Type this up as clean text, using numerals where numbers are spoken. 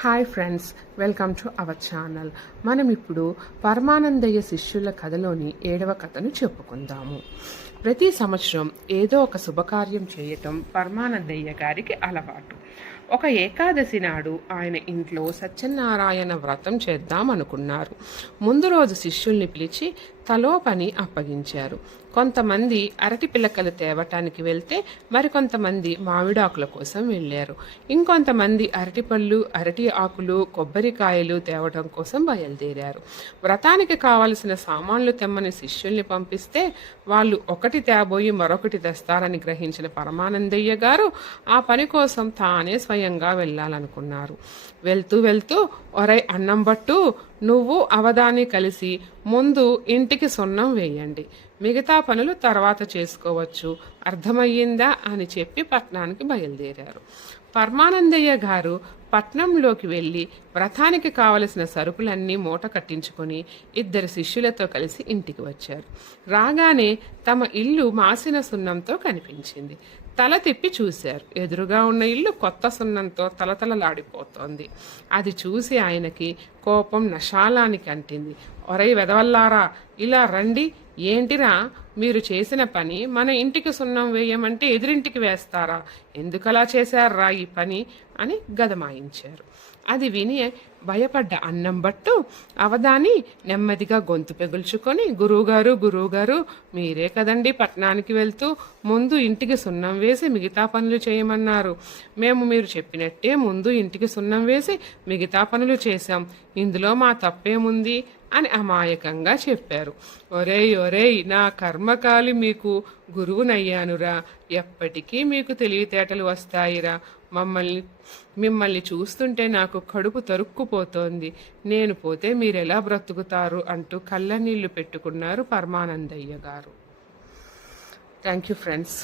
Hi friends, welcome to our channel. మనం ఇప్పుడు పరమానందయ్య శిష్యుల కథలోని 7వ కథను చెప్పుకుందాము. ప్రతి సంవత్సరం ఏదో ఒక శుభకార్యం చేయటం పరమానందయ్య గారికి అలవాటు. ఒక ఏకాదశి నాడు ఆయన ఇంట్లో సత్యనారాయణ వ్రతం చేద్దాం అనుకున్నారు. ముందు రోజు శిష్యుల్ని పిలిచి తలో పని అప్పగించారు. కొంతమంది అరటి పిల్లకలు తేవటానికి వెళ్తే మరికొంతమంది మామిడాకుల కోసం వెళ్ళారు. ఇంకొంతమంది అరటిపళ్ళు, అరటి ఆకులు, కొబ్బరికాయలు తేవడం కోసం బయలుదేరారు. వ్రతానికి కావలసిన సామాన్లు తెమ్మని శిష్యుల్ని పంపిస్తే వాళ్ళు ఒకటి తేబోయి మరొకటి తెస్తారని గ్రహించిన పరమానందయ్య గారు ఆ పని కోసం తానే స్వయంగా వెళ్ళాలనుకున్నారు. వెళ్తూ వెళ్తూ, ఒరై అన్నం బట్టు, నువ్వు అవధాని కలిసి ముందు ఇంటికి సున్నం వేయండి, మిగతా పనులు తర్వాత చేసుకోవచ్చు, అర్థమయ్యిందా అని చెప్పి పట్నానికి బయలుదేరారు. పరమానందయ్య గారు పట్నంలోకి వెళ్ళి వ్రతానికి కావలసిన సరుకులన్నీ మూట కట్టించుకొని 2 శిష్యులతో కలిసి ఇంటికి వచ్చారు. రాగానే తమ ఇల్లు మాసిన సున్నంతో కనిపించింది. తల తిప్పి చూశారు. ఎదురుగా ఉన్న ఇల్లు కొత్త సున్నంతో తలతలలాడిపోతోంది. అది చూసి ఆయనకి కోపం నశాలానికి అంటింది. ఒరై వెదవల్లారా, ఇలా రండి, ఏంటిరా మీరు చేసిన పని? మన ఇంటికి సున్నం వేయమంటే ఎదురింటికి వేస్తారా? ఎందుకలా చేశారా ఈ పని అని గదమాయించారు. అది విని భయపడ్డ అన్నం బట్టు అవధాని నెమ్మదిగా గొంతు పెగుల్చుకొని, గురువుగారు, మీరే కదండి పట్నానికి వెళ్తూ ముందు ఇంటికి సున్నం వేసి మిగతా పనులు చేయమన్నారు. మేము మీరు చెప్పినట్టే ముందు ఇంటికి సున్నం వేసి మిగతా పనులు చేశాం. ఇందులో మా తప్పేముంది అని అమాయకంగా చెప్పారు. ఒరేయ్, నా కర్మకాలి మీకు గురువునయ్యానురా, ఎప్పటికీ మీకు తెలివితేటలు వస్తాయిరా. మిమ్మల్ని చూస్తుంటే నాకు కడుపు తరుక్కుపోతోంది. నేను పోతే మీరెలా బ్రతుకుతారు అంటూ కళ్ళనీళ్లు పెట్టుకున్నారు పరమానందయ్య గారు. Thank you friends.